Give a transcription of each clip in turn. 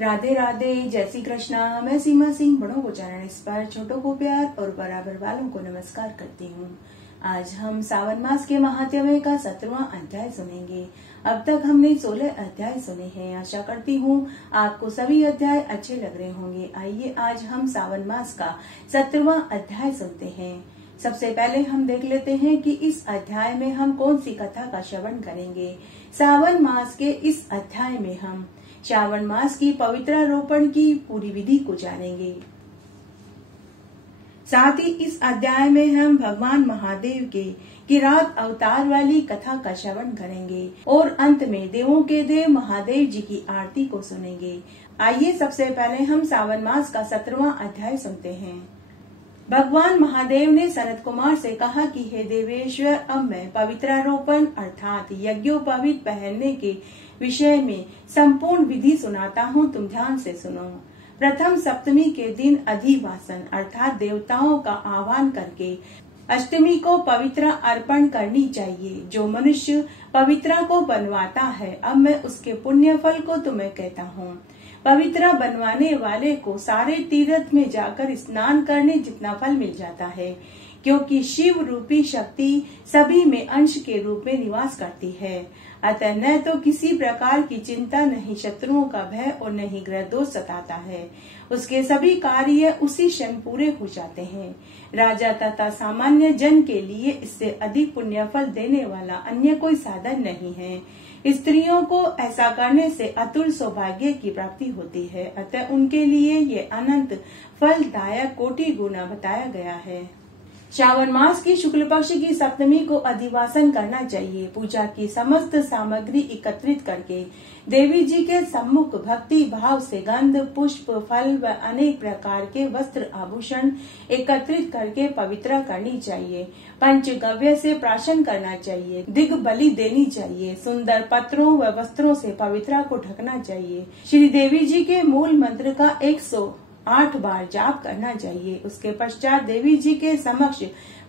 राधे राधे, जय श्री कृष्णा। मैं सीमा सिंह बड़ों को चरण स्पर्श, छोटों को प्यार और बराबर वालों को नमस्कार करती हूँ। आज हम सावन मास के महात्म्य का 17वां अध्याय सुनेंगे। अब तक हमने 16 अध्याय सुने हैं। आशा करती हूँ आपको सभी अध्याय अच्छे लग रहे होंगे। आइए आज हम सावन मास का 17वां अध्याय सुनते हैं। सबसे पहले हम देख लेते हैं कि इस अध्याय में हम कौन सी कथा का श्रवण करेंगे। सावन मास के इस अध्याय में हम श्रावण मास की पवित्रारोपण की पूरी विधि को जानेंगे। साथ ही इस अध्याय में हम भगवान महादेव के किरात अवतार वाली कथा का श्रवण करेंगे और अंत में देवों के देव महादेव जी की आरती को सुनेंगे। आइए सबसे पहले हम सावन मास का 17वां अध्याय सुनते हैं। भगवान महादेव ने सनत कुमार से कहा कि हे देवेश्वर, अब मैं पवित्रारोपण अर्थात यज्ञोपवीत पहनने के विषय में संपूर्ण विधि सुनाता हूँ, तुम ध्यान से सुनो। प्रथम सप्तमी के दिन अधिवासन अर्थात देवताओं का आह्वान करके अष्टमी को पवित्रा अर्पण करनी चाहिए। जो मनुष्य पवित्रा को बनवाता है, अब मैं उसके पुण्य फल को तुम्हें कहता हूँ। पवित्रा बनवाने वाले को सारे तीर्थ में जाकर स्नान करने जितना फल मिल जाता है, क्योंकि शिव रूपी शक्ति सभी में अंश के रूप में निवास करती है। अतः न तो किसी प्रकार की चिंता, नहीं शत्रुओं का भय और नहीं ग्रह दोष सताता है। उसके सभी कार्य उसी क्षण पूरे हो जाते हैं। राजा तथा सामान्य जन के लिए इससे अधिक पुण्य फल देने वाला अन्य कोई साधन नहीं है। स्त्रियों को ऐसा करने से अतुल सौभाग्य की प्राप्ति होती है। अतः उनके लिए ये अनंत फलदायक कोटि गुना बताया गया है। श्रावण मास की शुक्ल पक्ष की सप्तमी को अधिवासन करना चाहिए। पूजा की समस्त सामग्री एकत्रित करके देवी जी के सम्मुख भक्ति भाव से गंध, पुष्प, फल व अनेक प्रकार के वस्त्र आभूषण एकत्रित करके पवित्रा करनी चाहिए। पंचगव्य से प्राशन करना चाहिए। दिग बलि देनी चाहिए। सुंदर पत्रों व वस्त्रों से पवित्रा को ढकना चाहिए। श्री देवी जी के मूल मंत्र का 108 बार जाप करना चाहिए। उसके पश्चात देवी जी के समक्ष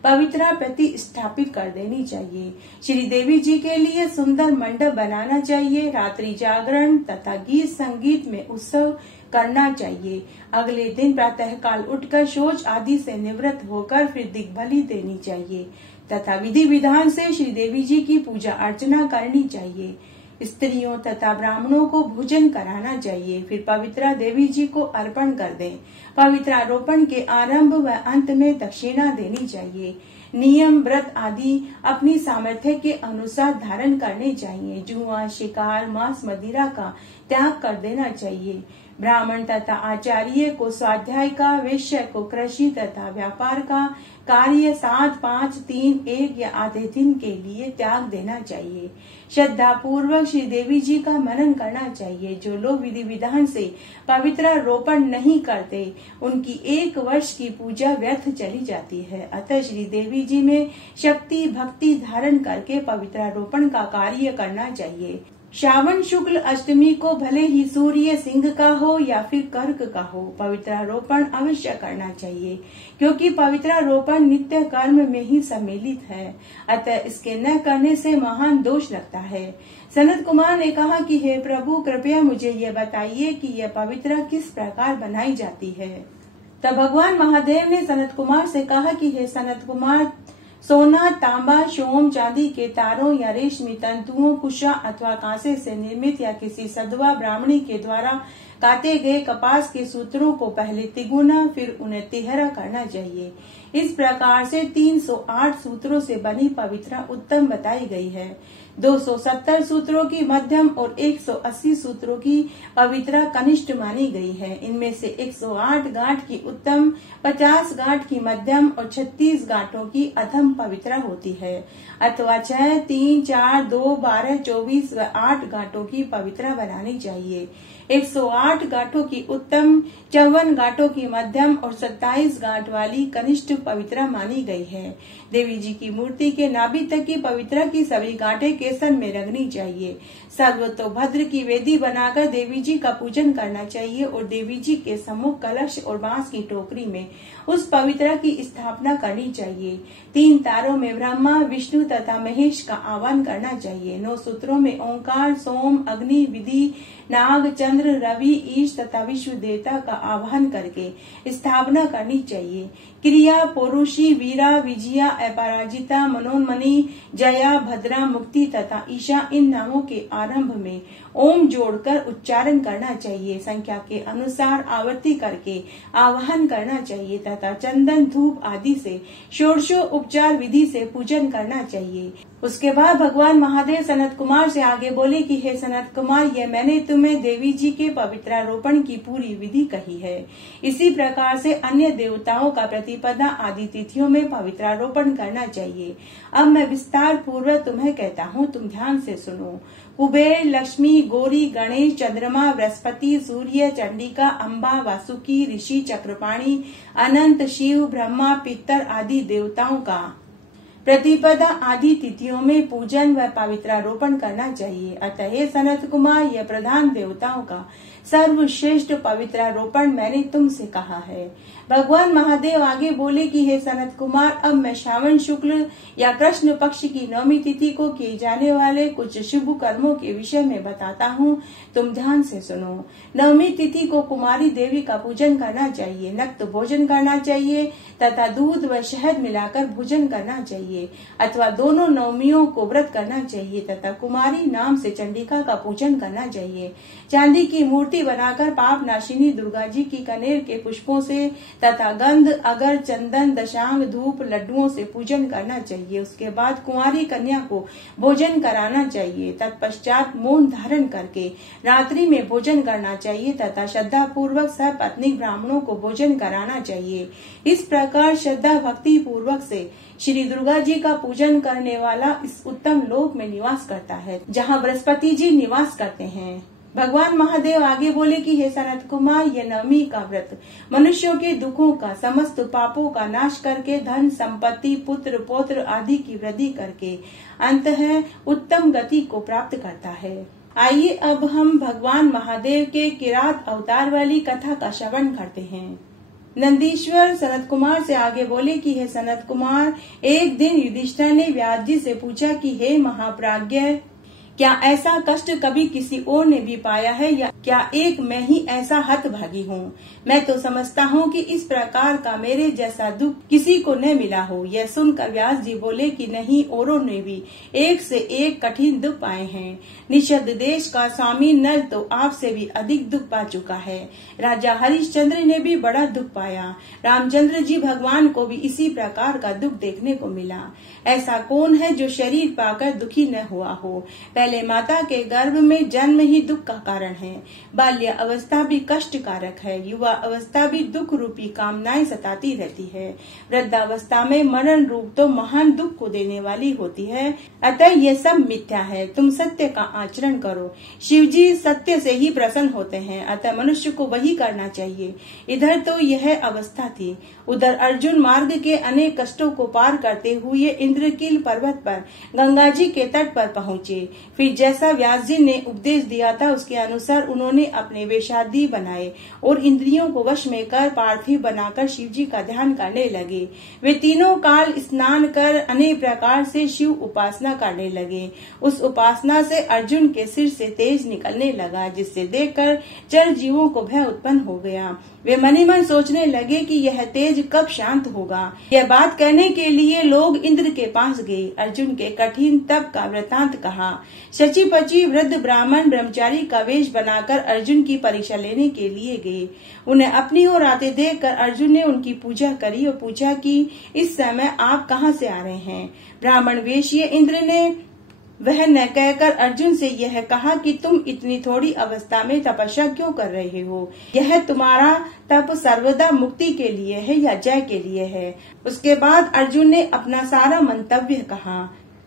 पवित्रा प्रतिष्ठापित कर देनी चाहिए। श्री देवी जी के लिए सुंदर मंडप बनाना चाहिए। रात्रि जागरण तथा गीत संगीत में उत्सव करना चाहिए। अगले दिन प्रातः काल उठकर शौच आदि से निवृत्त होकर फिर दिग्बलि देनी चाहिए तथा विधि विधान से श्री देवी जी की पूजा अर्चना करनी चाहिए। स्त्रियों तथा ब्राह्मणों को भोजन कराना चाहिए। फिर पवित्रा देवी जी को अर्पण कर दें। पवित्रारोपण के आरंभ व अंत में दक्षिणा देनी चाहिए। नियम, व्रत आदि अपनी सामर्थ्य के अनुसार धारण करने चाहिए। जुआ, शिकार, मांस, मदिरा का त्याग कर देना चाहिए। ब्राह्मण तथा आचार्य को स्वाध्याय का, वैश्य को कृषि तथा व्यापार का कार्य 7, 5, 3, 1 या आधे दिन के लिए त्याग देना चाहिए। श्रद्धा पूर्वक श्री देवी जी का मनन करना चाहिए। जो लोग विधि विधान से पवित्रारोपण नहीं करते, उनकी 1 वर्ष की पूजा व्यर्थ चली जाती है। अतः श्री देवी जी में शक्ति भक्ति धारण करके पवित्रारोपण का कार्य करना चाहिए। श्रावण शुक्ल अष्टमी को भले ही सूर्य सिंह का हो या फिर कर्क का हो, पवित्रारोपण अवश्य करना चाहिए, क्योंकि पवित्रारोपण नित्य कर्म में ही सम्मिलित है। अतः इसके न करने से महान दोष लगता है। सनत कुमार ने कहा कि हे प्रभु, कृपया मुझे ये बताइए कि यह पवित्रा किस प्रकार बनाई जाती है। तब भगवान महादेव ने सनत कुमार से कहा कि हे सनत कुमार, सोना, तांबा, सोम, चांदी के तारों या रेशमी तंतुओं, कुशा अथवा कांसे से निर्मित या किसी सधवा ब्राह्मणी के द्वारा काटे गए कपास के सूत्रों को पहले तिगुना फिर उन्हें तिहरा करना चाहिए। इस प्रकार से 308 सूत्रों से बनी पवित्रा उत्तम बताई गई है। 270 सूत्रों की मध्यम और 180 सूत्रों की पवित्रा कनिष्ठ मानी गई है। इनमें से 108 गांठ की उत्तम, 50 गांठ की मध्यम और 36 गांठों की अधम पवित्रा होती है, अथवा 6, 3, 4, 2, 12, 24 व 8 गांठों की पवित्रा बनानी चाहिए। 108 गांठों की उत्तम, 54 गांठों की मध्यम और 27 गांठ वाली कनिष्ठ पवित्रा मानी गई है। देवी जी की मूर्ति के नाभि तक की पवित्रा की सभी गांठें केसर में रंगनी चाहिए। सर्वतोभद्र की वेदी बनाकर देवी जी का पूजन करना चाहिए और देवी जी के सम्मुख कलश और बांस की टोकरी में उस पवित्रा की स्थापना करनी चाहिए। 3 तारों में ब्रह्मा, विष्णु तथा महेश का आह्वान करना चाहिए। 9 सूत्रों में ओंकार, सोम, अग्नि, विधि, नाग, चंद्र, रवि, ईश तथा विश्व देवता का आह्वान करके स्थापना करनी चाहिए। क्रिया, पौरुषी, वीरा, विजया, अपराजिता, मनोन्मणि, जया, भद्रा, मुक्ति तथा ईशा इन नामों के आरंभ में ओम जोड़कर उच्चारण करना चाहिए। संख्या के अनुसार आवर्ती करके आवाहन करना चाहिए तथा चंदन, धूप आदि से षोडशो उपचार विधि से पूजन करना चाहिए। उसके बाद भगवान महादेव सनत कुमार से आगे बोले कि हे सनत कुमार, ये मैंने तुम्हें देवी जी के पवित्रारोपण की पूरी विधि कही है। इसी प्रकार से अन्य देवताओं का प्रतिपदा आदि तिथियों में पवित्रारोपण करना चाहिए। अब मैं विस्तार पूर्वक तुम्हें कहता हूँ, तुम ध्यान से सुनो। कुबेर, लक्ष्मी, गौरी, गणेश, चंद्रमा, बृहस्पति, सूर्य, चंडिका, अम्बा, वासुकी, ऋषि, चक्रपाणी, अनंत, शिव, ब्रह्मा, पितर आदि देवताओं का प्रतिपदा आदि तिथियों में पूजन व पवित्रारोपण करना चाहिए। अतः हे सनत कुमार, यह प्रधान देवताओं का सर्वश्रेष्ठ पवित्रारोपण मैंने तुमसे कहा है। भगवान महादेव आगे बोले कि हे सनत कुमार, अब मैं श्रावण शुक्ल या कृष्ण पक्ष की नवमी तिथि को किए जाने वाले कुछ शुभ कर्मों के विषय में बताता हूँ, तुम ध्यान से सुनो। नवमी तिथि को कुमारी देवी का पूजन करना चाहिए, नक्त भोजन करना चाहिए तथा दूध व शहद मिलाकर भोजन करना चाहिए अथवा दोनों नवमियों को व्रत करना चाहिए तथा कुमारी नाम से चंडिका का पूजन करना चाहिए। चांदी की मूर्ति बनाकर पाप नाशिनी दुर्गा जी की कनेर के पुष्पों से तथा गंध, अगर, चंदन, दशांग, धूप, लड्डुओं से पूजन करना चाहिए। उसके बाद कुंवारी कन्या को भोजन कराना चाहिए। तत्पश्चात मौन धारण करके रात्रि में भोजन करना चाहिए तथा श्रद्धा पूर्वक सपत्नीक ब्राह्मणों को भोजन कराना चाहिए। इस प्रकार श्रद्धा भक्ति पूर्वक से श्री दुर्गा जी का पूजन करने वाला इस उत्तम लोक में निवास करता है, जहाँ बृहस्पति जी निवास करते हैं। भगवान महादेव आगे बोले कि हे सनत कुमार, यह नवमी का व्रत मनुष्यों के दुखों का, समस्त पापों का नाश करके धन संपत्ति, पुत्र पौत्र आदि की वृद्धि करके अंततः उत्तम गति को प्राप्त करता है। आइए अब हम भगवान महादेव के किरात अवतार वाली कथा का श्रवण करते हैं। नंदीश्वर सनत कुमार से आगे बोले कि हे सनत कुमार, एक दिन युधिष्ठिर ने व्यास जी से पूछा कि हे महाप्राज्ञ, क्या ऐसा कष्ट कभी किसी और ने भी पाया है या क्या एक मैं ही ऐसा हतभागी हूँ? मैं तो समझता हूँ कि इस प्रकार का मेरे जैसा दुख किसी को न मिला हो। यह सुनकर व्यास जी बोले कि नहीं, औरों ने भी एक से एक कठिन दुख पाए हैं। निषद देश का स्वामी नल तो आपसे भी अधिक दुख पा चुका है। राजा हरिश्चंद्र ने भी बड़ा दुख पाया। रामचंद्र जी भगवान को भी इसी प्रकार का दुख देखने को मिला। ऐसा कौन है जो शरीर पाकर दुखी न हुआ हो? पहले माता के गर्भ में जन्म ही दुख का कारण है। बाल्य अवस्था भी कष्ट कारक है। युवा अवस्था भी दुख रूपी कामनाएं सताती रहती है। वृद्धावस्था में मरण रूप तो महान दुख को देने वाली होती है। अतः ये सब मिथ्या है। तुम सत्य का आचरण करो। शिव जी सत्य से ही प्रसन्न होते हैं, अतः मनुष्य को वही करना चाहिए। इधर तो यह अवस्था थी। उधर अर्जुन मार्ग के अनेक कष्टों को पार करते हुए इंद्रकील पर्वत पर गंगा जी के तट पर पहुँचे। फिर जैसा व्यास जी ने उपदेश दिया था उसके अनुसार उन्होंने अपने वेशादी बनाए और इंद्रियों को वश में कर पार्थिव बनाकर शिव जी का ध्यान करने लगे। वे तीनों काल स्नान कर अनेक प्रकार से शिव उपासना करने लगे। उस उपासना से अर्जुन के सिर से तेज निकलने लगा, जिससे देखकर चर जीवों को भय उत्पन्न हो गया। वे मनी मन सोचने लगे कि यह तेज कब शांत होगा। यह बात कहने के लिए लोग इंद्र के पास गए। अर्जुन के कठिन तप का वृतांत कहा। शचीपची वृद्ध ब्राह्मण ब्रह्मचारी का वेश बनाकर अर्जुन की परीक्षा लेने के लिए गए। उन्हें अपनी ओर आते देखकर अर्जुन ने उनकी पूजा करी और पूछा कि इस समय आप कहाँ से आ रहे हैं? ब्राह्मण वेशीय इंद्र ने वह न कहकर अर्जुन से यह कहा कि तुम इतनी थोड़ी अवस्था में तपस्या क्यों कर रहे हो? यह तुम्हारा तप सर्वदा मुक्ति के लिए है या जय के लिए है? उसके बाद अर्जुन ने अपना सारा मंतव्य कहा।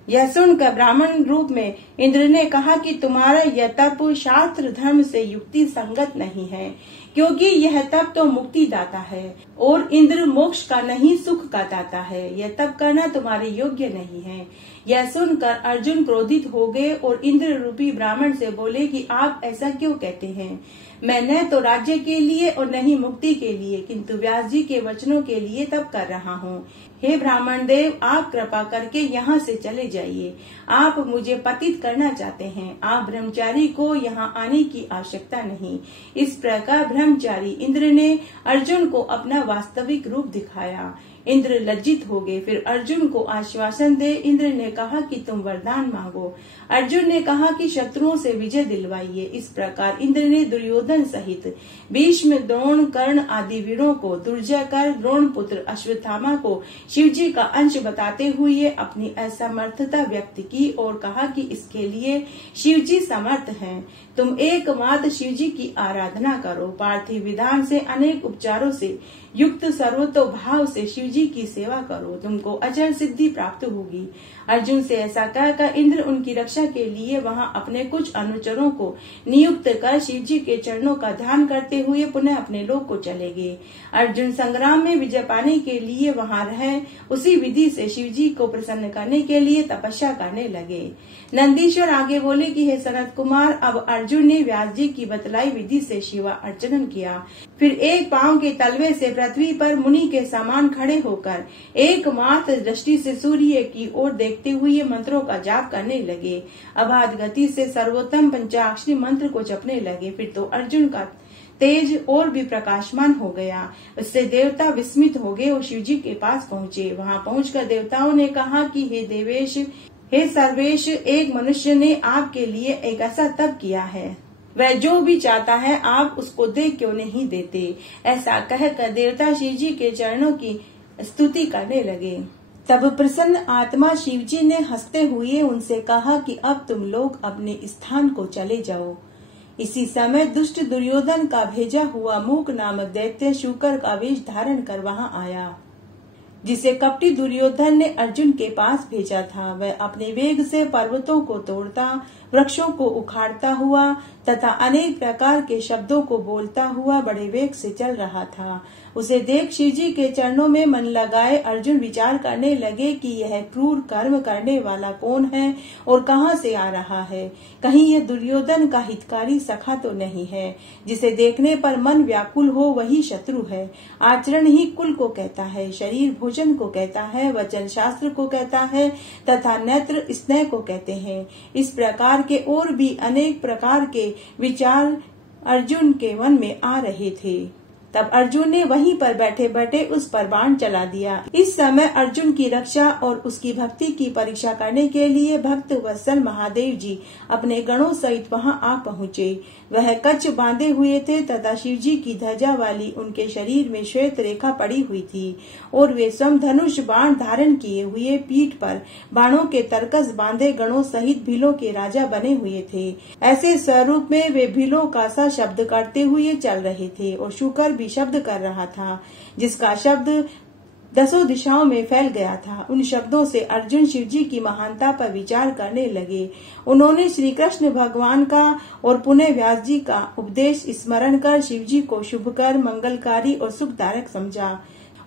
यह सुनकर ब्राह्मण रूप में इंद्र ने कहा कि तुम्हारा यह तप शास्त्र धर्म से युक्ति संगत नहीं है, क्योंकि यह तप तो मुक्ति दाता है और इंद्र मोक्ष का नहीं सुख का दाता है। यह तप करना तुम्हारे योग्य नहीं है। यह सुनकर अर्जुन क्रोधित हो गए और इंद्र रूपी ब्राह्मण से बोले कि आप ऐसा क्यों कहते हैं? मैं न तो राज्य के लिए और न ही मुक्ति के लिए, किंतु व्यास जी के वचनों के लिए तप कर रहा हूँ। हे ब्राह्मण देव, आप कृपा करके यहाँ से चले जाइए। आप मुझे पतित करना चाहते हैं। आप ब्रह्मचारी को यहाँ आने की आवश्यकता नहीं। इस प्रकार ब्रह्मचारी इंद्र ने अर्जुन को अपना वास्तविक रूप दिखाया। इंद्र लज्जित हो गए। फिर अर्जुन को आश्वासन दे इंद्र ने कहा कि तुम वरदान मांगो। अर्जुन ने कहा कि शत्रुओं से विजय दिलवाइए। इस प्रकार इंद्र ने दुर्योधन सहित भीष्म, द्रोण, कर्ण आदि वीरों को, दुर्जय द्रोण पुत्र अश्वत्थामा को शिवजी का अंश बताते हुए अपनी असमर्थता व्यक्त की और कहा कि इसके लिए शिवजी समर्थ हैं। तुम एकमात्र शिवजी की आराधना करो। पार्थिव विधान से अनेक उपचारों से युक्त सर्वतो भाव से शिवजी की सेवा करो। तुमको अजर सिद्धि प्राप्त होगी। अर्जुन से ऐसा कहकर इंद्र उनकी रक्षा के लिए वहां अपने कुछ अनुचरों को नियुक्त कर शिवजी के चरणों का ध्यान करते हुए पुनः अपने लोक को चले गए। अर्जुन संग्राम में विजय पाने के लिए वहां रहे उसी विधि से शिवजी को प्रसन्न करने के लिए तपस्या करने लगे। नंदीश्वर आगे बोले कि हे सनत कुमार, अब अर्जुन ने व्यास जी की बतलाई विधि से शिवा अर्चन किया। फिर एक पांव के तलवे से पृथ्वी पर मुनि के समान खड़े होकर एकमात्र दृष्टि से सूर्य की ओर देखते हुए मंत्रों का जाप करने लगे। अबाध गति से सर्वोत्तम पंचाक्षरी मंत्र को जपने लगे। फिर तो अर्जुन का तेज और भी प्रकाशमान हो गया। उससे देवता विस्मित हो गए और शिवजी के पास पहुँचे। वहां पहुंचकर देवताओं ने कहा कि हे देवेश, हे सर्वेश, एक मनुष्य ने आपके लिए एक ऐसा तप किया है, वह जो भी चाहता है आप उसको दे क्यों नहीं देते। ऐसा कहकर देवता शिवजी के चरणों की स्तुति करने लगे। तब प्रसन्न आत्मा शिवजी ने हंसते हुए उनसे कहा कि अब तुम लोग अपने स्थान को चले जाओ। इसी समय दुष्ट दुर्योधन का भेजा हुआ मूक नामक दैत्य शूकर का वेश धारण कर वहां आया, जिसे कपटी दुर्योधन ने अर्जुन के पास भेजा था। वह अपने वेग से पर्वतों को तोड़ता, वृक्षों को उखाड़ता हुआ तथा अनेक प्रकार के शब्दों को बोलता हुआ बड़े वेग से चल रहा था। उसे देख शिवजी के चरणों में मन लगाए अर्जुन विचार करने लगे कि यह क्रूर कर्म करने वाला कौन है और कहां से आ रहा है। कहीं यह दुर्योधन का हितकारी सखा तो नहीं है, जिसे देखने पर मन व्याकुल हो वही शत्रु है। आचरण ही कुल को कहता है, शरीर भोजन को कहता है, वचन शास्त्र को कहता है तथा नेत्र स्नेह को कहते हैं। इस प्रकार के और भी अनेक प्रकार के विचार अर्जुन के मन में आ रहे थे। तब अर्जुन ने वहीं पर बैठे बैठे उस पर बाण चला दिया। इस समय अर्जुन की रक्षा और उसकी भक्ति की परीक्षा करने के लिए भक्त वत्सल महादेव जी अपने गणों सहित वहां आ पहुँचे। वह कच्छ बांधे हुए थे तथा शिवजी की ध्वजा वाली उनके शरीर में श्वेत रेखा पड़ी हुई थी और वे स्वयं धनुष बाण धारण किए हुए पीठ पर बाणों के तरकस बांधे गणों सहित भीलों के राजा बने हुए थे। ऐसे स्वरूप में वे भीलों का सा शब्द करते हुए चल रहे थे और शुकर भी शब्द कर रहा था, जिसका शब्द 10 दिशाओं में फैल गया था। उन शब्दों से अर्जुन शिवजी की महानता पर विचार करने लगे। उन्होंने श्री कृष्ण भगवान का और पुनः व्यास जी का उपदेश स्मरण कर शिवजी को शुभकर, मंगलकारी और सुखदायक समझा।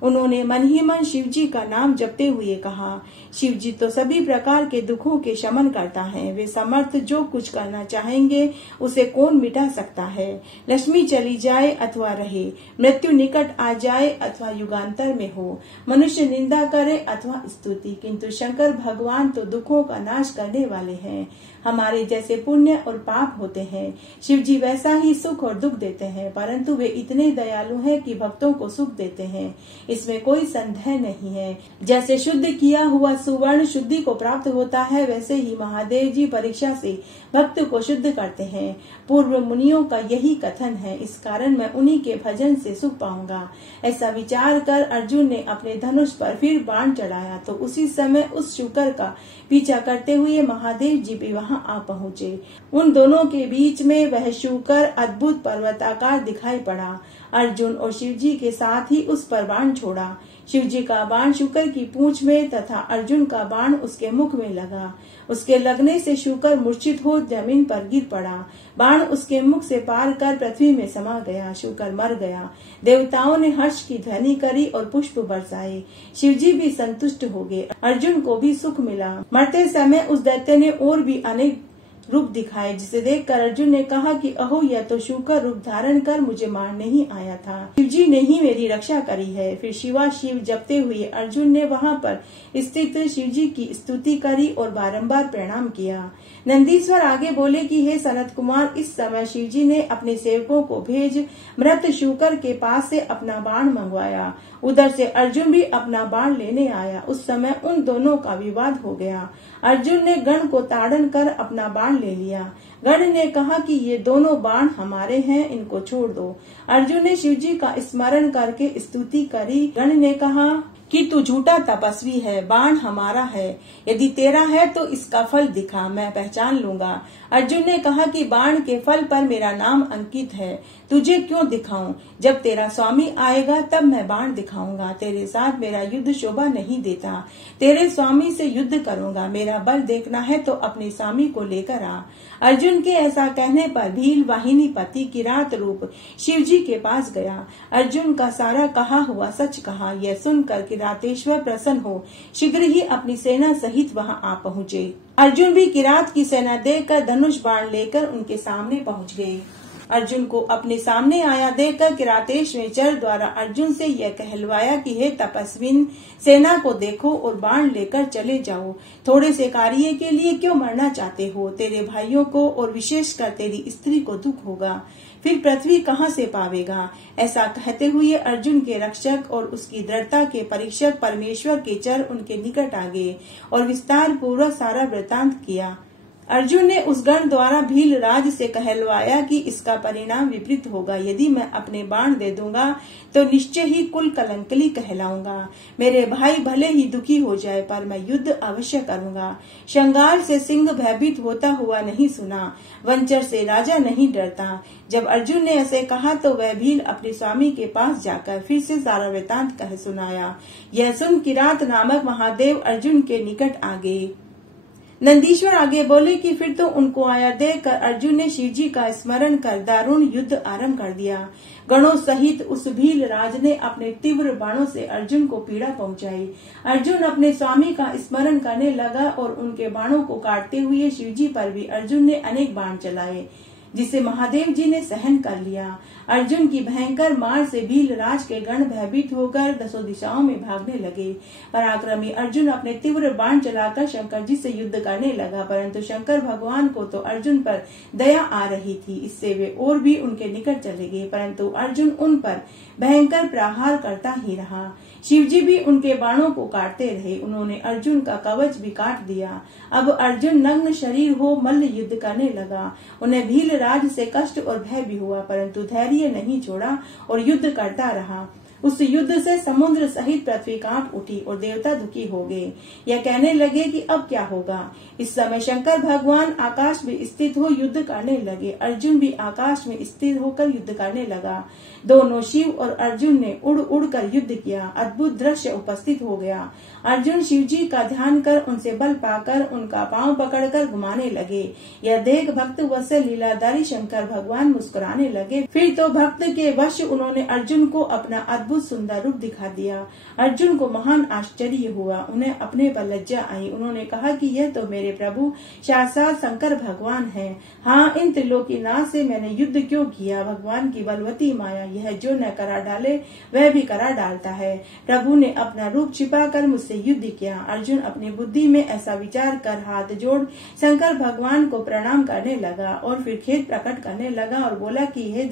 उन्होंने मन ही मन शिवजी का नाम जपते हुए कहा, शिवजी तो सभी प्रकार के दुखों के शमन करता है। वे समर्थ, जो कुछ करना चाहेंगे उसे कौन मिटा सकता है। लक्ष्मी चली जाए अथवा रहे, मृत्यु निकट आ जाए अथवा युगांतर में हो, मनुष्य निंदा करे अथवा स्तुति, किंतु शंकर भगवान तो दुखों का नाश करने वाले हैं। हमारे जैसे पुण्य और पाप होते हैं, शिवजी वैसा ही सुख और दुख देते हैं, परंतु वे इतने दयालु हैं कि भक्तों को सुख देते हैं, इसमें कोई संदेह नहीं है। जैसे शुद्ध किया हुआ सुवर्ण शुद्धि को प्राप्त होता है, वैसे ही महादेव जी परीक्षा से भक्त को शुद्ध करते हैं। पूर्व मुनियों का यही कथन है, इस कारण मैं उन्हीं के भजन से सुख पाऊंगा। ऐसा विचार कर अर्जुन ने अपने धनुष पर फिर बाण चढ़ाया तो उसी समय उस शुकर का पीछा करते हुए महादेव जी भी वहां वहां आ पहुँचे। उन दोनों के बीच में वह शूकर अद्भुत पर्वताकार दिखाई पड़ा। अर्जुन और शिवजी के साथ ही उस पर बाण छोड़ा। शिवजी का बाण शूकर की पूंछ में तथा अर्जुन का बाण उसके मुख में लगा। उसके लगने से शूकर मूर्छित हो जमीन पर गिर पड़ा। बाण उसके मुख से पार कर पृथ्वी में समा गया। शूकर मर गया। देवताओं ने हर्ष की ध्वनि करी और पुष्प बरसाए। शिवजी भी संतुष्ट हो गए। अर्जुन को भी सुख मिला। मरते समय उस दैत्य ने और भी अनेक रूप दिखाए, जिसे देखकर अर्जुन ने कहा कि अहो, यह तो शूकर रूप धारण कर मुझे मारने ही आया था। शिवजी ने ही मेरी रक्षा करी है। फिर शिवा शिव जपते हुए अर्जुन ने वहां पर स्थित शिवजी की स्तुति करी और बारंबार प्रणाम किया। नंदीश्वर आगे बोले कि हे सनत कुमार, इस समय शिवजी ने अपने सेवकों को भेज मृत शूकर के पास से अपना बाण मंगवाया। उधर से अर्जुन भी अपना बाण लेने आया। उस समय उन दोनों का विवाद हो गया। अर्जुन ने गण को ताड़न कर अपना बाण ले लिया। गण ने कहा कि ये दोनों बाण हमारे हैं, इनको छोड़ दो। अर्जुन ने शिवजी का स्मरण करके स्तुति करी। गण ने कहा कि तू झूठा तपस्वी है, बाण हमारा है। यदि तेरा है तो इसका फल दिखा, मैं पहचान लूंगा। अर्जुन ने कहा कि बाण के फल पर मेरा नाम अंकित है, तुझे क्यों दिखाऊं? जब तेरा स्वामी आएगा तब मैं बाण दिखाऊंगा। तेरे साथ मेरा युद्ध शोभा नहीं देता। तेरे स्वामी से युद्ध करूंगा। मेरा बल देखना है तो अपने स्वामी को लेकर आ। अर्जुन के ऐसा कहने पर भील वाहिनी पति किरात रूप शिवजी के पास गया। अर्जुन का सारा कहा हुआ सच कहा। यह सुनकर किरातेश्वर प्रसन्न हो शीघ्र ही अपनी सेना सहित वहां आ पहुँचे। अर्जुन भी किरात की सेना देखकर धनुष बाण लेकर उनके सामने पहुँच गए। अर्जुन को अपने सामने आया देखकर किरातेश्वर द्वारा अर्जुन से यह कहलवाया कि हे तपस्विन, सेना को देखो और बाण लेकर चले जाओ। थोड़े से कार्य के लिए क्यों मरना चाहते हो? तेरे भाइयों को और विशेषकर तेरी स्त्री को दुख होगा, फिर पृथ्वी कहाँ से पावेगा? ऐसा कहते हुए अर्जुन के रक्षक और उसकी दृढ़ता के परीक्षक परमेश्वर के चर उनके निकट आ गए और विस्तार पूर्वक सारा वृतांत किया। अर्जुन ने उस गण द्वारा भील राज से कहलवाया कि इसका परिणाम विपरीत होगा। यदि मैं अपने बाण दे दूंगा तो निश्चय ही कुल कलंकली कहलाऊंगा। मेरे भाई भले ही दुखी हो जाए पर मैं युद्ध अवश्य करूंगा। श्रृंगार से सिंह भयभीत होता हुआ नहीं सुना, वंचर से राजा नहीं डरता। जब अर्जुन ने ऐसे कहा तो वह भील अपने स्वामी के पास जाकर फिर से सारा वृतांत कह सुनाया। यह सुन किरात नामक महादेव अर्जुन के निकट आ गए। नंदीश्वर आगे बोले कि फिर तो उनको आया देखकर अर्जुन ने शिवजी का स्मरण कर दारुण युद्ध आरंभ कर दिया। गणों सहित उस भील राज ने अपने तीव्र बाणों से अर्जुन को पीड़ा पहुंचाई। अर्जुन अपने स्वामी का स्मरण करने लगा और उनके बाणों को काटते हुए शिवजी पर भी अर्जुन ने अनेक बाण चलाए, जिसे महादेव जी ने सहन कर लिया। अर्जुन की भयंकर मार से भील राज के गण भयभीत होकर दसों दिशाओं में भागने लगे। पराक्रमी अर्जुन अपने तीव्र बाण चलाकर शंकर जी से युद्ध करने लगा, परंतु शंकर भगवान को तो अर्जुन पर दया आ रही थी। इससे वे और भी उनके निकट चले गए, परंतु अर्जुन उन पर भयंकर प्रहार करता ही रहा। शिवजी भी उनके बाणों को काटते रहे। उन्होंने अर्जुन का कवच भी काट दिया। अब अर्जुन नग्न शरीर हो मल्ल युद्ध करने लगा। उन्हें भील राज से कष्ट और भय भी हुआ, परंतु धैर्य नहीं छोड़ा और युद्ध करता रहा। उस युद्ध से समुद्र सहित पृथ्वी कांप उठी और देवता दुखी हो गए। यह कहने लगे कि अब क्या होगा। इस समय शंकर भगवान आकाश में स्थित हो युद्ध करने लगे। अर्जुन भी आकाश में स्थिर होकर युद्ध करने लगा। दोनों शिव और अर्जुन ने उड़ उड़ कर युद्ध किया। अद्भुत दृश्य उपस्थित हो गया। अर्जुन शिवजी का ध्यान कर उनसे बल पाकर उनका पांव पकड़कर घुमाने लगे। यह देख भक्त वत्सल लीलाधारी शंकर भगवान मुस्कुराने लगे। फिर तो भक्त के वश उन्होंने अर्जुन को अपना अद्भुत सुंदर रूप दिखा दिया। अर्जुन को महान आश्चर्य हुआ। उन्हें अपने पर लज्जा आई। उन्होंने कहा कि यह तो मेरे प्रभु साक्षात शंकर भगवान हैं। हाँ, इन त्रिलोकीनाथ से मैंने युद्ध क्यों किया? भगवान की बलवती माया यह जो न करा डाले वह भी करा डालता है। प्रभु ने अपना रूप छिपाकर मुझसे युद्ध किया। अर्जुन अपनी बुद्धि में ऐसा विचार कर हाथ जोड़ शंकर भगवान को प्रणाम करने लगा और फिर खेद प्रकट करने लगा और बोला कि हे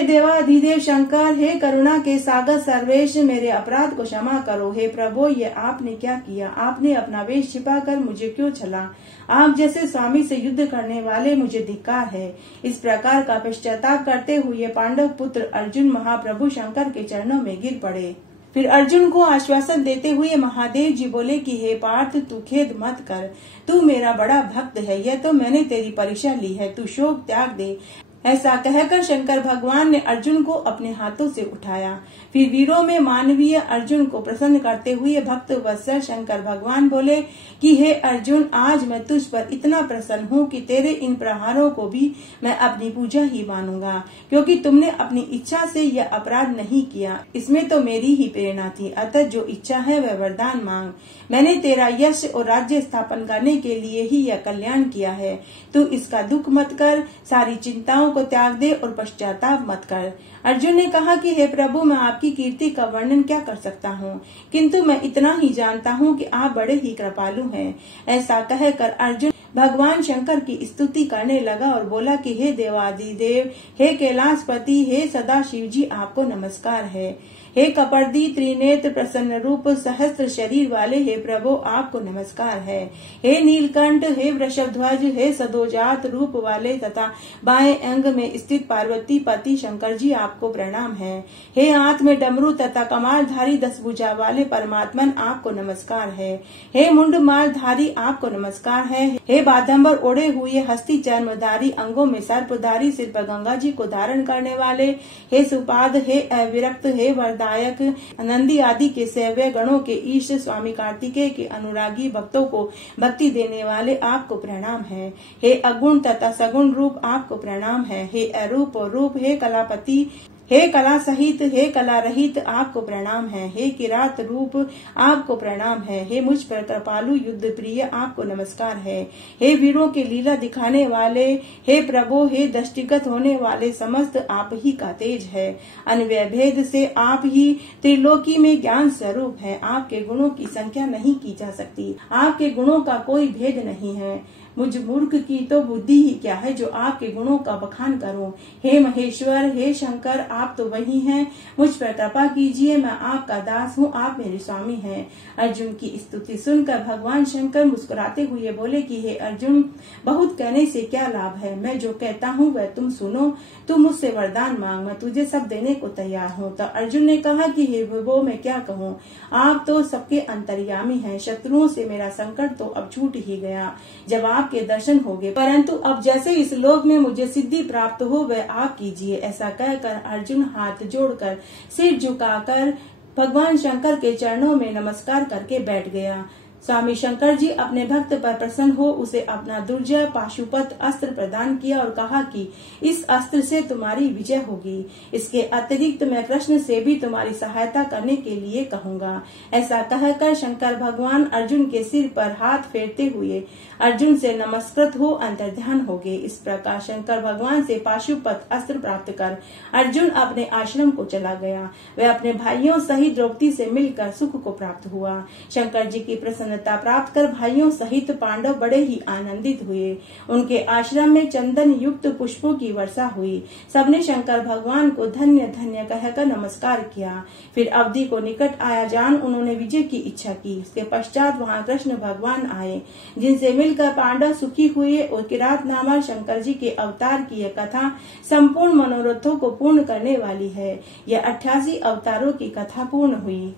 देवाधिदेव शंकर, हे करुणा के सागर सर्वेश, मेरे अपराध को क्षमा करो। हे प्रभु, ये आपने क्या किया? आपने अपना वेश छिपाकर मुझे क्यों छला? आप जैसे स्वामी से युद्ध करने वाले मुझे धिक्कार है। इस प्रकार का पश्चाताप करते हुए पांडव पुत्र अर्जुन महाप्रभु शंकर के चरणों में गिर पड़े। फिर अर्जुन को आश्वासन देते हुए महादेव जी बोले कि हे पार्थ, तू खेद मत कर, तू मेरा बड़ा भक्त है, यह तो मैंने तेरी परीक्षा ली है, तू शोक त्याग दे। ऐसा कहकर शंकर भगवान ने अर्जुन को अपने हाथों से उठाया। फिर वीरों में मानवीय अर्जुन को प्रसन्न करते हुए भक्त वत्सल शंकर भगवान बोले कि हे अर्जुन, आज मैं तुझ पर इतना प्रसन्न हूँ कि तेरे इन प्रहारों को भी मैं अपनी पूजा ही मानूंगा, क्योंकि तुमने अपनी इच्छा से यह अपराध नहीं किया, इसमें तो मेरी ही प्रेरणा थी। अतः जो इच्छा है वह वरदान मांग। मैंने तेरा यश और राज्य स्थापन करने के लिए ही यह कल्याण किया है। तू इसका दुख मत कर, सारी चिंताओं को त्याग दे और पश्चाताप मत कर। अर्जुन ने कहा कि हे प्रभु, मैं आपकी कीर्ति का वर्णन क्या कर सकता हूँ, किंतु मैं इतना ही जानता हूँ कि आप बड़े ही कृपालु हैं। ऐसा कहकर अर्जुन भगवान शंकर की स्तुति करने लगा और बोला कि हे देवादिदेव, हे कैलाशपति, हे सदाशिव जी, आपको नमस्कार है। हे कपर्दी त्रिनेत्र प्रसन्न रूप सहस्त्र शरीर वाले हे प्रभु, आपको नमस्कार है। हे नीलकंठ, हे वृषभध्वज, हे सदोजात रूप वाले तथा बाएं अंग में स्थित पार्वती पति शंकर जी, आपको प्रणाम है। हे हाथ में डमरू तथा कमालधारी 10 भुजा वाले परमात्मन, आपको नमस्कार है। हे मुंडमालधारी, आपको नमस्कार है। हे बादंबर ओढ़े हुए हस्ती चर्मधारी अंगों में सर्पधारी सिर पर गंगा जी को धारण करने वाले हे सुपाद, हे अविरक्त, हे वरदायक, नंदी आदि के सेव्य गणों के ईश स्वामी कार्तिकेय के अनुरागी भक्तों को भक्ति देने वाले, आपको प्रणाम है। हे अगुण तथा सगुण रूप, आपको प्रणाम है। हे अरूप और रूप, हे कलापति, हे कला सहित, हे कला रहित, आपको प्रणाम है। हे किरात रूप, आपको प्रणाम है। हे मुझ पर कृपालु युद्ध प्रिय, आपको नमस्कार है। हे वीरों के लीला दिखाने वाले हे प्रभु, हे दृष्टिगत होने वाले समस्त आप ही का तेज है। अन्वय भेद से आप ही त्रिलोकी में ज्ञान स्वरूप है। आपके गुणों की संख्या नहीं की जा सकती, आपके गुणों का कोई भेद नहीं है। मुझ मूर्ख की तो बुद्धि ही क्या है जो आपके गुणों का बखान करूं। हे महेश्वर, हे शंकर, आप तो वही हैं, मुझ पर कृपा कीजिए, मैं आपका दास हूँ, आप मेरे स्वामी हैं। अर्जुन की स्तुति सुनकर भगवान शंकर मुस्कुराते हुए बोले कि हे अर्जुन, बहुत कहने से क्या लाभ है, मैं जो कहता हूँ वह तुम सुनो, तू मुझसे वरदान मांग, मैं तुझे सब देने को तैयार हूँ। तो अर्जुन ने कहा कि हे विभो, मैं क्या कहूँ, आप तो सबके अंतर्यामी हैं, शत्रुओं से मेरा संकट तो अब छूट ही गया जब आपके दर्शन हो गए, परंतु अब जैसे इस लोक में मुझे सिद्धि प्राप्त हो वह आप कीजिए। ऐसा कहकर अर्जुन हाथ जोड़कर सिर झुकाकर भगवान शंकर के चरणों में नमस्कार करके बैठ गया। स्वामी शंकर जी अपने भक्त पर प्रसन्न हो उसे अपना दुर्जय पाशुपत अस्त्र प्रदान किया और कहा कि इस अस्त्र से तुम्हारी विजय होगी। इसके अतिरिक्त मैं कृष्ण से भी तुम्हारी सहायता करने के लिए कहूँगा। ऐसा कहकर शंकर भगवान अर्जुन के सिर पर हाथ फेरते हुए अर्जुन से नमस्कृत हो अंतर्ध्यान हो गए। इस प्रकार शंकर भगवान से पाशुपत अस्त्र प्राप्त कर अर्जुन अपने आश्रम को चला गया। वह अपने भाइयों सहित द्रौपदी से मिलकर सुख को प्राप्त हुआ। शंकर जी की प्रसन्नता प्राप्त कर भाइयों सहित पांडव बड़े ही आनंदित हुए। उनके आश्रम में चंदन युक्त पुष्पों की वर्षा हुई। सबने शंकर भगवान को धन्य धन्य कहकर नमस्कार किया। फिर अवधि को निकट आया जान उन्होंने विजय की इच्छा की। इसके पश्चात वहाँ कृष्ण भगवान आए, जिनसे मिलकर पांडव सुखी हुए और किरात नामक शंकर जी के अवतार की यह कथा संपूर्ण मनोरथों को पूर्ण करने वाली है। यह 88 अवतारों की कथा पूर्ण हुई।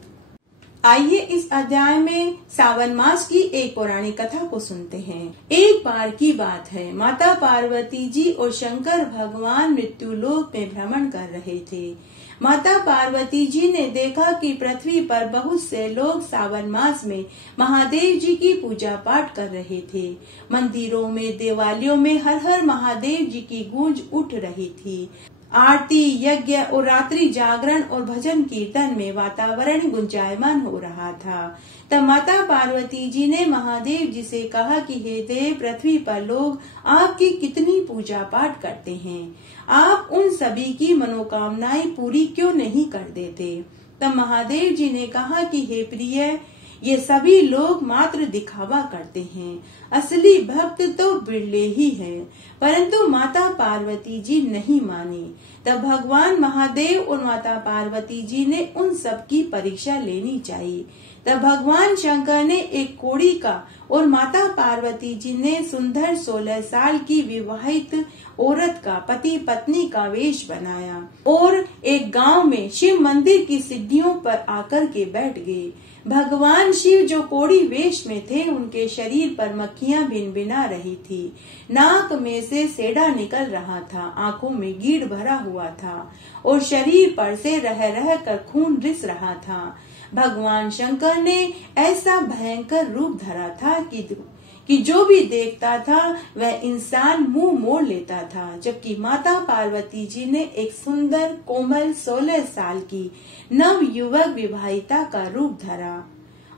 आइए इस अध्याय में सावन मास की एक पौराणिक कथा को सुनते हैं। एक बार की बात है, माता पार्वती जी और शंकर भगवान मृत्युलोक में भ्रमण कर रहे थे। माता पार्वती जी ने देखा कि पृथ्वी पर बहुत से लोग सावन मास में महादेव जी की पूजा पाठ कर रहे थे। मंदिरों में, देवालयों में हर हर महादेव जी की गूंज उठ रही थी। आरती, यज्ञ और रात्रि जागरण और भजन कीर्तन में वातावरण गुंजायमान हो रहा था। तब माता पार्वती जी ने महादेव जी से कहा कि हे देव, पृथ्वी पर लोग आपकी कितनी पूजा पाठ करते हैं, आप उन सभी की मनोकामनाएं पूरी क्यों नहीं कर देते। तब महादेव जी ने कहा कि हे प्रिय, ये सभी लोग मात्र दिखावा करते हैं, असली भक्त तो बिरले ही हैं। परंतु माता पार्वती जी नहीं मानी। तब भगवान महादेव और माता पार्वती जी ने उन सब की परीक्षा लेनी चाहिए। तब भगवान शंकर ने एक कोड़ी का और माता पार्वती जी ने सुंदर 16 साल की विवाहित औरत का पति पत्नी का वेश बनाया और एक गांव में शिव मंदिर की सीढ़ियों पर आकर के बैठ गए। भगवान शिव जो कोड़ी वेश में थे, उनके शरीर पर मक्खियां भिनभिना रही थी, नाक में से सेड़ा निकल रहा था, आंखों में गिड़ भरा हुआ था और शरीर पर से रह रह कर खून रिस रहा था। भगवान शंकर ने ऐसा भयंकर रूप धरा था कि जो भी देखता था वह इंसान मुंह मोड़ लेता था, जबकि माता पार्वती जी ने एक सुंदर कोमल 16 साल की नव युवक विवाहिता का रूप धरा।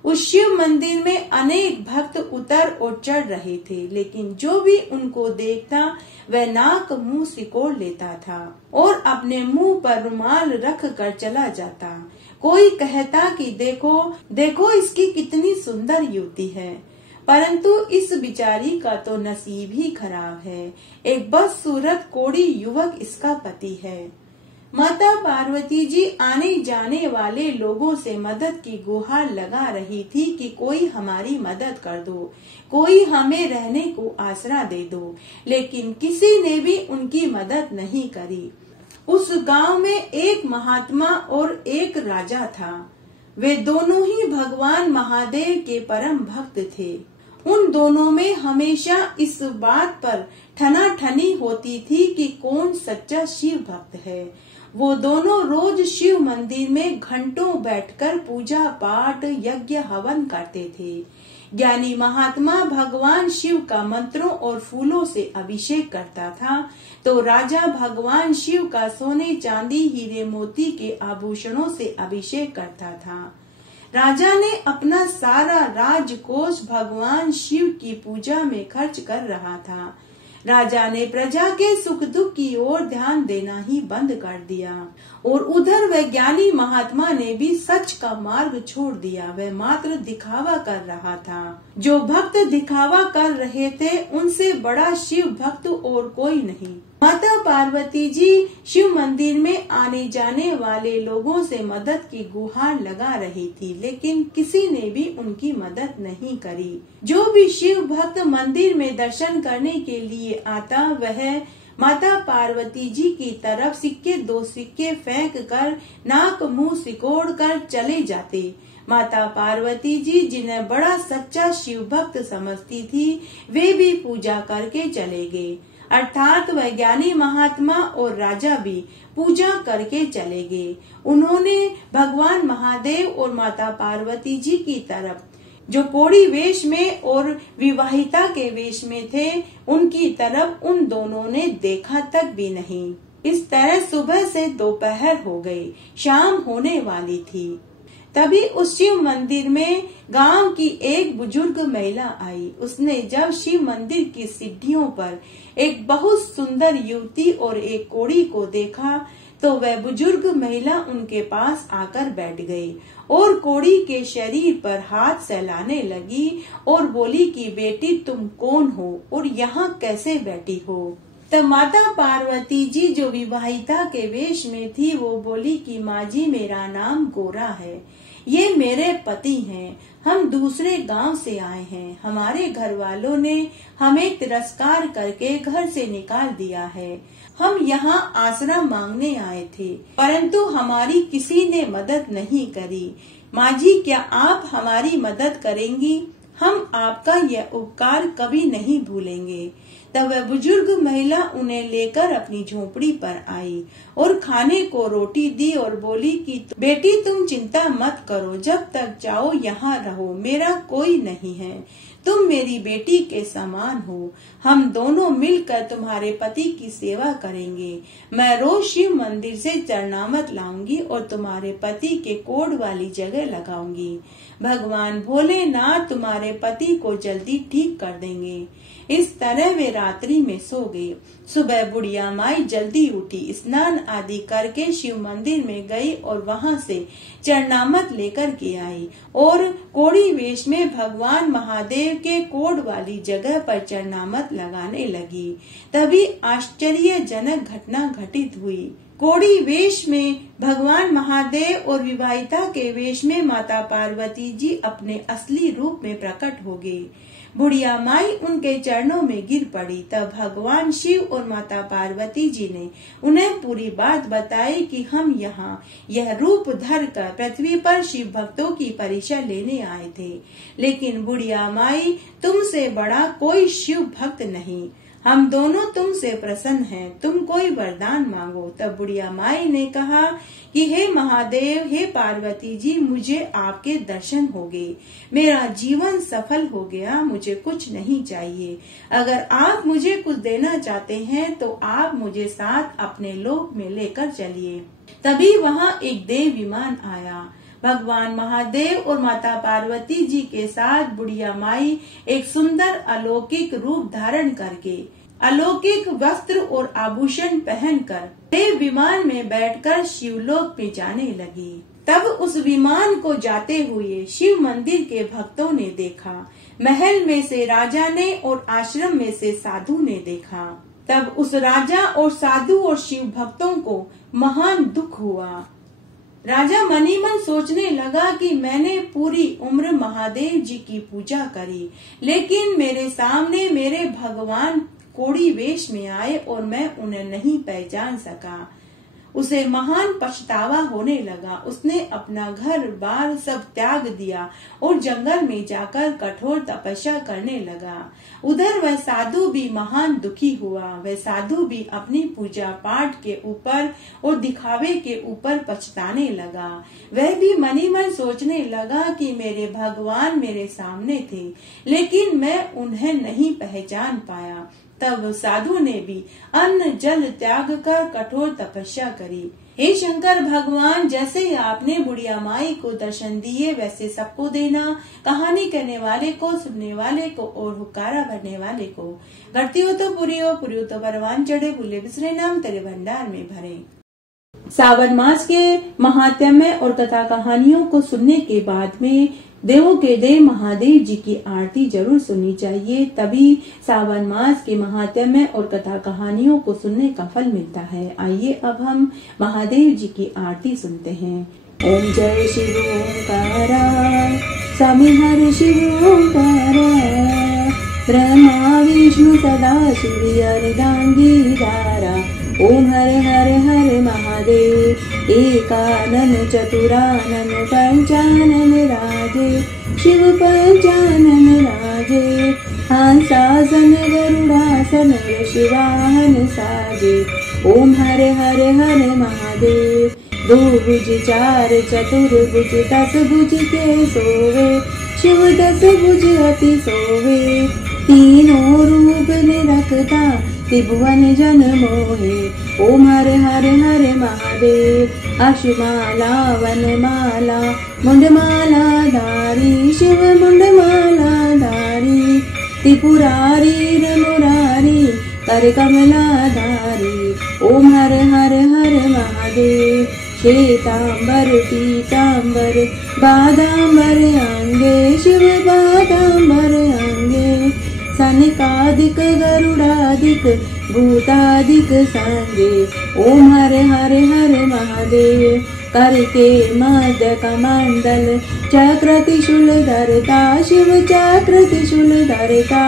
उस शिव मंदिर में अनेक भक्त उतर और चढ़ रहे थे, लेकिन जो भी उनको देखता वह नाक मुंह सिकोड़ लेता था और अपने मुंह पर रुमाल रख कर चला जाता। कोई कहता कि देखो देखो इसकी कितनी सुंदर युवती है, परंतु इस बिचारी का तो नसीब ही खराब है, एक बदसूरत कोढ़ी युवक इसका पति है। माता पार्वती जी आने जाने वाले लोगों से मदद की गुहार लगा रही थी कि कोई हमारी मदद कर दो, कोई हमें रहने को आसरा दे दो, लेकिन किसी ने भी उनकी मदद नहीं करी। उस गांव में एक महात्मा और एक राजा था। वे दोनों ही भगवान महादेव के परम भक्त थे। उन दोनों में हमेशा इस बात पर ठनाठनी होती थी कि कौन सच्चा शिव भक्त है। वो दोनों रोज शिव मंदिर में घंटों बैठकर पूजा पाठ यज्ञ हवन करते थे। ज्ञानी महात्मा भगवान शिव का मंत्रों और फूलों से अभिषेक करता था, तो राजा भगवान शिव का सोने चांदी हीरे मोती के आभूषणों से अभिषेक करता था। राजा ने अपना सारा राजकोष भगवान शिव की पूजा में खर्च कर रहा था। राजा ने प्रजा के सुख दुख की ओर ध्यान देना ही बंद कर दिया और उधर वैज्ञानिक महात्मा ने भी सच का मार्ग छोड़ दिया। वह मात्र दिखावा कर रहा था। जो भक्त दिखावा कर रहे थे उनसे बड़ा शिव भक्त और कोई नहीं। माता पार्वती जी शिव मंदिर में आने जाने वाले लोगों से मदद की गुहार लगा रही थी, लेकिन किसी ने भी उनकी मदद नहीं करी। जो भी शिव भक्त मंदिर में दर्शन करने के लिए आता वह माता पार्वती जी की तरफ सिक्के 2 सिक्के फेंक कर नाक मुंह सिकोड़ कर चले जाते। माता पार्वती जी जिन्हें बड़ा सच्चा शिव भक्त समझती थी, वे भी पूजा करके चले गए। अर्थात वैज्ञानिक महात्मा और राजा भी पूजा करके चले गए। उन्होंने भगवान महादेव और माता पार्वती जी की तरफ जो कोढ़ी वेश में और विवाहिता के वेश में थे, उनकी तरफ उन दोनों ने देखा तक भी नहीं। इस तरह सुबह से दोपहर हो गई, शाम होने वाली थी। तभी उस शिव मंदिर में गांव की एक बुजुर्ग महिला आई। उसने जब शिव मंदिर की सीढ़ियों पर एक बहुत सुंदर युवती और एक कोढ़ी को देखा, तो वह बुजुर्ग महिला उनके पास आकर बैठ गई और कोढ़ी के शरीर पर हाथ सहलाने लगी और बोली कि बेटी तुम कौन हो और यहाँ कैसे बैठी हो। तब माता पार्वती जी जो विवाहिता के वेश में थी, वो बोली कि माँ जी मेरा नाम गोरा है, ये मेरे पति हैं, हम दूसरे गांव से आए हैं। हमारे घर वालों ने हमें तिरस्कार करके घर से निकाल दिया है। हम यहाँ आसरा मांगने आए थे, परंतु हमारी किसी ने मदद नहीं करी। माँ जी क्या आप हमारी मदद करेंगी? हम आपका यह उपकार कभी नहीं भूलेंगे। तब वह बुजुर्ग महिला उन्हें लेकर अपनी झोपड़ी पर आई और खाने को रोटी दी और बोली कि बेटी तुम चिंता मत करो, जब तक चाहो यहाँ रहो, मेरा कोई नहीं है, तुम मेरी बेटी के समान हो। हम दोनों मिलकर तुम्हारे पति की सेवा करेंगे। मैं रोज शिव मंदिर से चरणामत लाऊंगी और तुम्हारे पति के कोढ़ वाली जगह लगाऊंगी। भगवान भोलेनाथ तुम्हारे पति को जल्दी ठीक कर देंगे। इस तरह वे रात्रि में सो गए। सुबह बुढ़िया माई जल्दी उठी, स्नान आदि करके शिव मंदिर में गई और वहां से चरणामत लेकर के आई और कोढ़ी वेश में भगवान महादेव के कोढ़ वाली जगह पर चरणामत लगाने लगी। तभी आश्चर्यजनक घटना घटित हुई। कोड़ी वेश में भगवान महादेव और विवाहिता के वेश में माता पार्वती जी अपने असली रूप में प्रकट हो गए। बुढ़िया माई उनके चरणों में गिर पड़ी। तब भगवान शिव और माता पार्वती जी ने उन्हें पूरी बात बताई कि हम यहाँ यह रूप धर कर पृथ्वी पर शिव भक्तों की परीक्षा लेने आए थे, लेकिन बुढ़िया माई तुमसे बड़ा कोई शिव भक्त नहीं, हम दोनों तुमसे प्रसन्न हैं, तुम कोई वरदान मांगो। तब बुढ़िया माई ने कहा कि हे महादेव, हे पार्वती जी, मुझे आपके दर्शन हो गए, मेरा जीवन सफल हो गया, मुझे कुछ नहीं चाहिए। अगर आप मुझे कुछ देना चाहते हैं तो आप मुझे साथ अपने लोक में लेकर चलिए। तभी वहाँ एक देव विमान आया। भगवान महादेव और माता पार्वती जी के साथ बुढ़िया माई एक सुंदर अलौकिक रूप धारण करके अलौकिक वस्त्र और आभूषण पहनकर देव विमान में बैठकर शिवलोक में जाने लगी। तब उस विमान को जाते हुए शिव मंदिर के भक्तों ने देखा, महल में से राजा ने और आश्रम में से साधु ने देखा। तब उस राजा और साधु और शिव भक्तों को महान दुख हुआ। राजा मनी मन सोचने लगा कि मैंने पूरी उम्र महादेव जी की पूजा करी, लेकिन मेरे सामने मेरे भगवान कोड़ी वेश में आए और मैं उन्हें नहीं पहचान सका। उसे महान पछतावा होने लगा। उसने अपना घर बार सब त्याग दिया और जंगल में जाकर कठोर तपस्या करने लगा। उधर वह साधु भी महान दुखी हुआ। वह साधु भी अपनी पूजा पाठ के ऊपर और दिखावे के ऊपर पछताने लगा। वह भी मनी मन सोचने लगा कि मेरे भगवान मेरे सामने थे, लेकिन मैं उन्हें नहीं पहचान पाया। तब साधु ने भी अन्न जल त्याग कर कठोर तपस्या करी। हे शंकर भगवान, जैसे आपने बुढ़िया माई को दर्शन दिए वैसे सबको देना, कहानी कहने वाले को, सुनने वाले को और हुक्कारा भरने वाले को। घटती हो तो पूरी हो, पूरी हो तो परवान चढ़े, भूले बिसरे नाम तेरे भंडार में भरे। सावन मास के महात्म्य और कथा कहानियों को सुनने के बाद में देवों के देव महादेव जी की आरती जरूर सुननी चाहिए, तभी सावन मास के महात्म्य और कथा कहानियों को सुनने का फल मिलता है। आइए अब हम महादेव जी की आरती सुनते हैं। ओम जय शिव ओंकारा, स्वामी हर शिव ओंकारा, ब्रह्मा विष्णु सदा शिव अर्धांगीकारा। ओम हरे हरे हरे महादेव, एकानन चतुरानन पंचानन राजे, शिव पंचानन राजे। हंसासन गरुड़ासन ऋषिवाहन साजे। ओम हरे हरे हरे महादेव, दो भुज चार चतुर्भुज दस भुज के सोवे, शिव दस भुज अति सोवे। तीनों रूप निरखता त्रिभुवन जन मोहे। ओम हरे हरे हरे महादेव, अशुमाला वनमाला मुंडमाला धारी, शिव मुंडमाला धारी। त्रिपुरारी मुरारी कर कमला धारी। ओम हरे हरे हरे महादेव, श्वेतांबर पीतांबर बादांबर अंगे, शिव बादांबर अंगे। सनकादिक गरुड़ादिक भूतादिक सांगे। ओम हरे हरे हरे महादेव, करके मध्य कमंडल चक्र त्रिशूल धरता, शिव चक्र त्रिशूल धरता।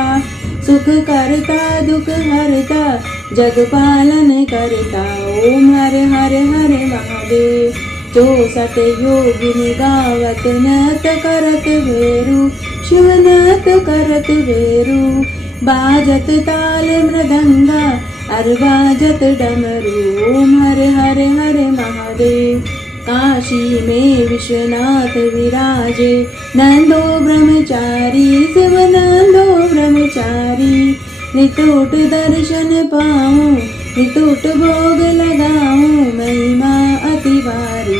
सुख करता दुख हरता, जग पालन करता। ओम हरे हरे हरे महादेव, 64 योगिनी गावत नृत करत भेरू, शिव नृत करत भेरू। बाजत ताल मृदंगा अर बाजत डमरू। ओम हरे हरे हरे महादेव, काशी में विश्वनाथ विराजे, नंदो ब्रह्मचारी, शिव नंदो ब्रह्मचारी। नितोट दर्शन पाऊं, नितोट भोग लगाऊं, महिमा अति भारी।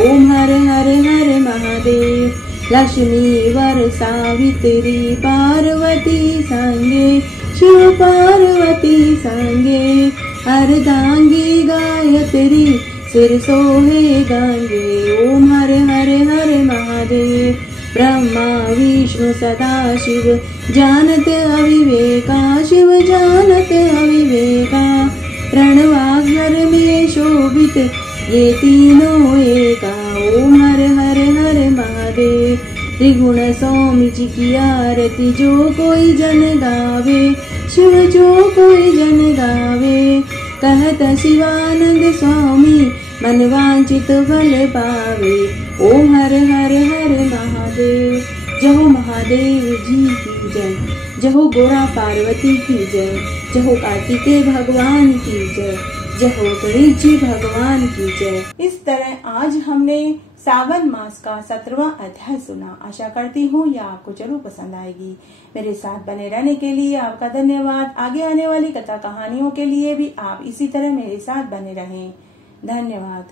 ओम हरे हरे हरे महादेव, लक्ष्मी वर सावित्री पार्वती संगे, शिव पार्वती संगे। अर्धांगी गायत्री सिर सोहे गांगे। ओम हरे हरे हरे महादेव, ब्रह्मा विष्णु सदा शिव जानत अविवेका, शिव जानत अविवेका। रणवाघर में शोभित ये तीनों एका। ओम हर हर हर महादेव। त्रिगुण स्वामी जी की आरती जो कोई जन गावे, शिव जो कोई जन गावे। कहत शिवानंद स्वामी मन वांछित फल पावे। ओम हर हर हर महादेव। जहो महादेव जी की जय, जहो गोरा पार्वती की जय, जहो कार्तिकेय भगवान की जय, जहो गणेश जी भगवान की जय। इस तरह आज हमने सावन मास का 17वां अध्याय सुना। आशा करती हूँ यह आपको जरूर पसंद आएगी। मेरे साथ बने रहने के लिए आपका धन्यवाद। आगे आने वाली कथा कहानियों के लिए भी आप इसी तरह मेरे साथ बने रहें। धन्यवाद।